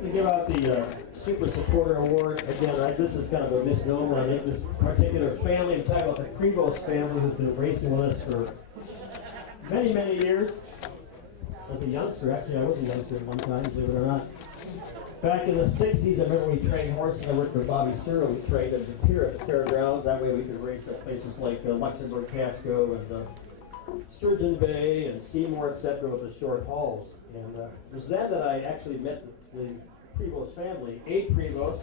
To give out the Super Supporter Award, again, this is kind of a misnomer. I think this particular family, I'm talking about the Prevost family, who's been racing with us for many, many years. As a youngster, actually I was a youngster at one time, believe it or not. Back in the 60s, I remember we trained horses. I worked for Bobby Searle. We trained them to appear at the fairgrounds. That way we could race at places like Luxembourg Casco and Sturgeon Bay and Seymour, etc. with the short hauls. And it was then that I actually met the Prevost family. Abe Prevost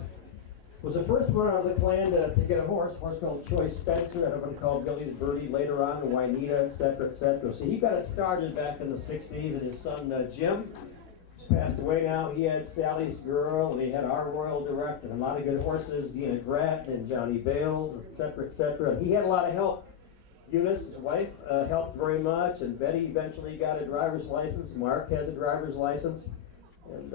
was the first one out of the clan to get a horse called Choice Spencer, and one called Billy's Birdie later on, Juanita, etc., etc. So he got it started back in the 60s, and his son Jim, who's passed away now, he had Sally's Girl, and he had Our Royal Direct, and a lot of good horses, Dina Grattan and Johnny Bales, etc., etc. And he had a lot of help. Eunice, his wife, helped very much, and Betty eventually got a driver's license. Mark has a driver's license, and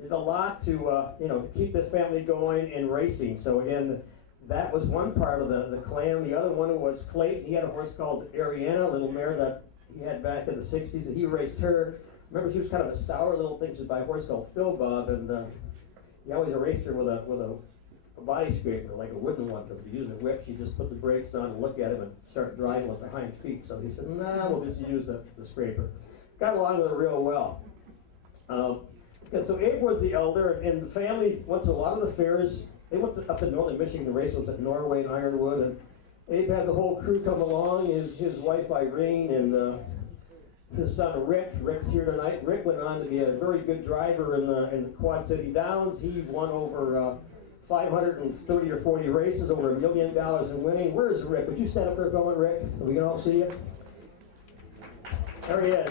did a lot to to keep the family going in racing. So again, that was one part of the clan. The other one was Clayton. He had a horse called Ariana, a little mare that he had back in the 60s, and he raced her. Remember, she was kind of a sour little thing. She was by a horse called Phil Bob, and he always raced her with a body scraper, like a wooden one, because if you use a whip, she just put the brakes on and look at him and start driving with her hind feet. So he said, nah, we'll just use the scraper. Got along with her real well. And so Abe was the elder, and the family went to a lot of the fairs. They went up to northern Michigan to race. It was at Norway and Ironwood, and Abe had the whole crew come along, his wife Irene, and his son Rick. Rick's here tonight. Rick went on to be a very good driver in the Quad City Downs. He won over 530 or 40 races, over $1 million in winning. Where's Rick? Would you stand up for a moment, Rick, so we can all see you? There he is.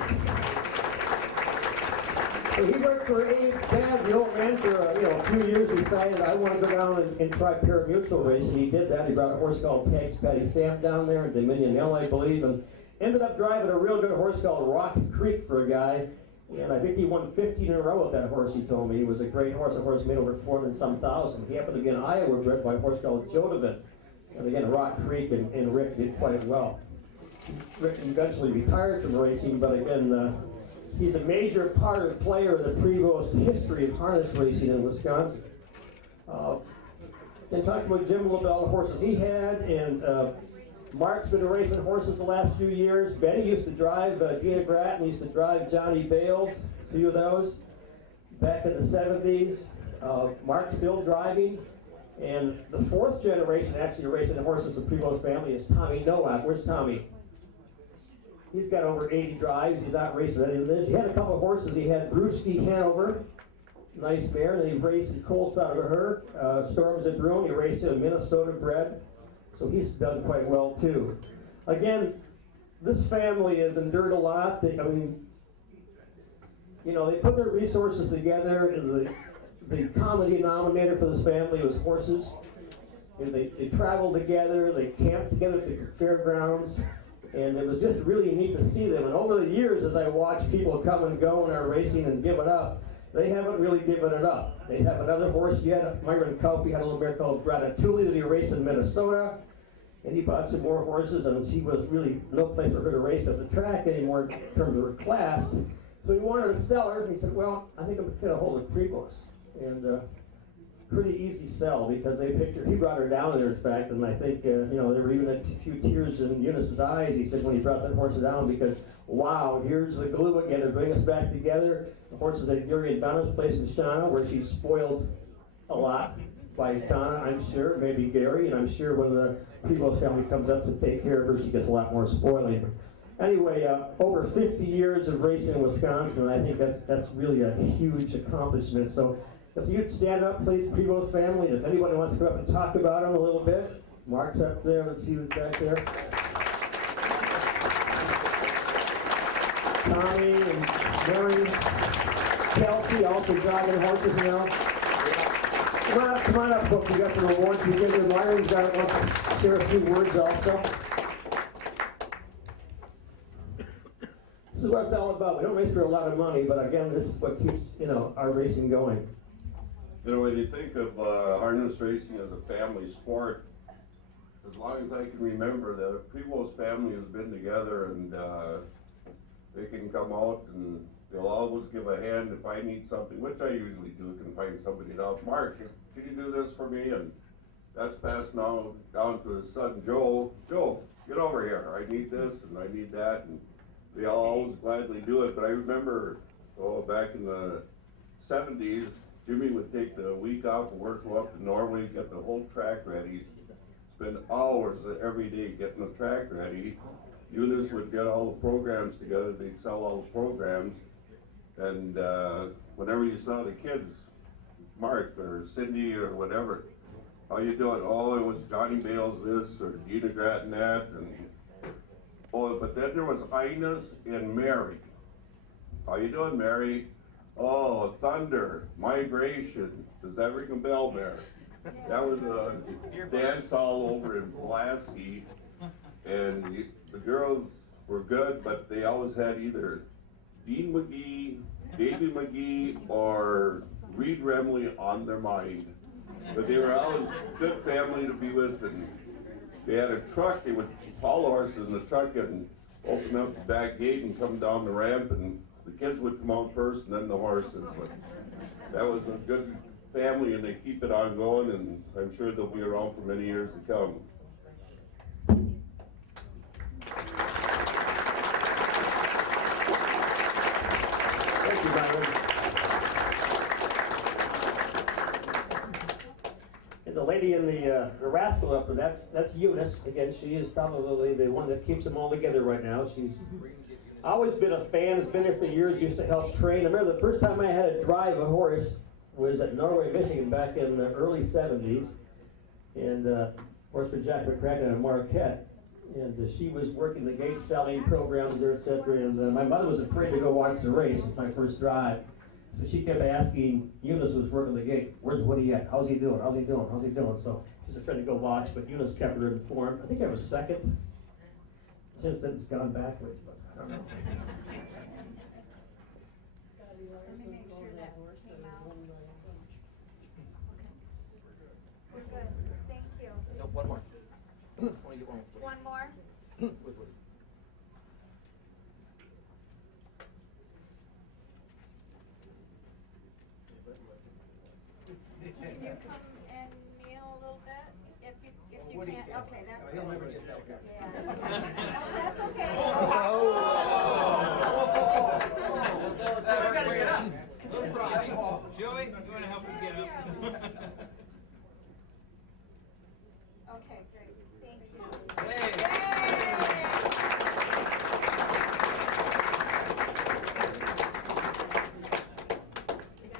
So he worked for Abe Dad, the old man, for a few years. He decided, I want to go down and try pari-mutuel racing. He did that. He brought a horse called Tag's Patty Sam down there in Dominion Hill, I believe, and ended up driving a real good horse called Rock Creek for a guy. And I think he won 15 in a row with that horse, he told me. He was a great horse. A horse made over 400,000. He happened to be in Iowa, bred by a horse called Jodevin. And again, Rock Creek and Rick did quite well. Rick eventually retired from racing, but again, he's a major part of the player in the Prevost history of harness racing in Wisconsin. And talked with Jim a little bit about all the horses he had, and Mark's been racing horses the last few years. Benny used to drive Dina Grattan, used to drive Johnny Bales, a few of those, back in the 70s. Mark's still driving. And the fourth generation actually racing the horses of the Prevost family is Tommy Nowak. Where's Tommy? He's got over 80 drives. He's not racing any of this. He had a couple of horses. He had Brewski Hanover, nice mare, and he raced the colts out of her. Storms at Broome, he raced a Minnesota bred. So he's done quite well too. Again, this family has endured a lot. They put their resources together, and the common denominator for this family was horses. And they traveled together, they camped together at the fairgrounds, and it was just really neat to see them. And over the years, as I watched people come and go in our racing and give it up, they haven't really given it up. They have another horse yet. Myron Kaupe had a little mare called Ratatouille that he raced in Minnesota. And he bought some more horses, and she was really no place for her to race at the track anymore in terms of her class. So he wanted to sell her, and he said, well, I think I'm going to get a hold of Prevost. And pretty easy sell, because they picked her. He brought her down there, in fact, and I think, there were even a few tears in Eunice's eyes, he said, when he brought that horse down, because, wow, here's the glue again to bring us back together. The horse is at Gary and Donna's place in Shauna, where she's spoiled a lot by Donna, I'm sure, maybe Gary, and I'm sure when the Prevost family comes up to take care of her, she gets a lot more spoiling. Anyway, over 50 years of racing in Wisconsin, I think that's really a huge accomplishment. So if you'd stand up, please, Prevost family, and if anybody wants to come up and talk about them a little bit. Mark's up there, let's see who's back there. Tommy and Mary, Kelsey, also driving horses now. Come on up, folks. We got some awards. We give you Myron's got to share a few words also. This is what it's all about. We don't race for a lot of money, but again, this is what keeps our racing going. When you think of harness racing as a family sport, as long as I can remember, the Prevost family has been together, and they can come out and they'll always give a hand if I need something, which I usually do, can find somebody to help. Mark, can you do this for me? And that's passed now down to his son Joe. Joe, get over here, I need this and I need that, and they all always gladly do it. But I remember, back in the 70s, Jimmy would take the week off and work, go up to Norway, get the whole track ready, spend hours every day getting the track ready. Eunice would get all the programs together, they'd sell all the programs, and whenever you saw the kids, Mark or Cindy or whatever, how you doing? Oh, it was Johnny Bales this or Gina Grattan that, and but then there was Ines and Mary. How you doing, Mary? Oh, Thunder, Migration. Does that ring a bell, Mary? That was a dance all over in Pulaski, and the girls were good, but they always had either Dean McGee, Davy McGee, or Reed Remley on their mind. But they were always a good family to be with, and they had a truck. They would haul horses in the truck and open up the back gate and come down the ramp, and the kids would come out first and then the horses. But that was a good family, and they keep it on going, and I'm sure they'll be around for many years to come. Thank you, Byron. And the lady in the rascal up there, that's Eunice. Again, she is probably the one that keeps them all together right now. She's always been a fan, has been there for years, used to help train. I remember the first time I had to drive a horse was at Norway, Michigan, back in the early 70s. And horse for Jack McCracken and Marquette. And she was working the gate selling programs there, etc. And my mother was afraid to go watch the race. It was my first drive. So she kept asking, Eunice was working the gate, where's Woody at? How's he doing? How's he doing? How's he doing? So she was afraid to go watch, but Eunice kept her informed. I think I was second. Since then, it's gone backwards, but I don't know. Let me make sure that came out. We're good, thank you. No, one more. Want to get one more? One more? With Woody. Can you come and kneel a little bit? If you Woody can't, can. okay, that's He'll good. never get back up. Yeah. No, that's okay. Let's all Joey, you want to help us get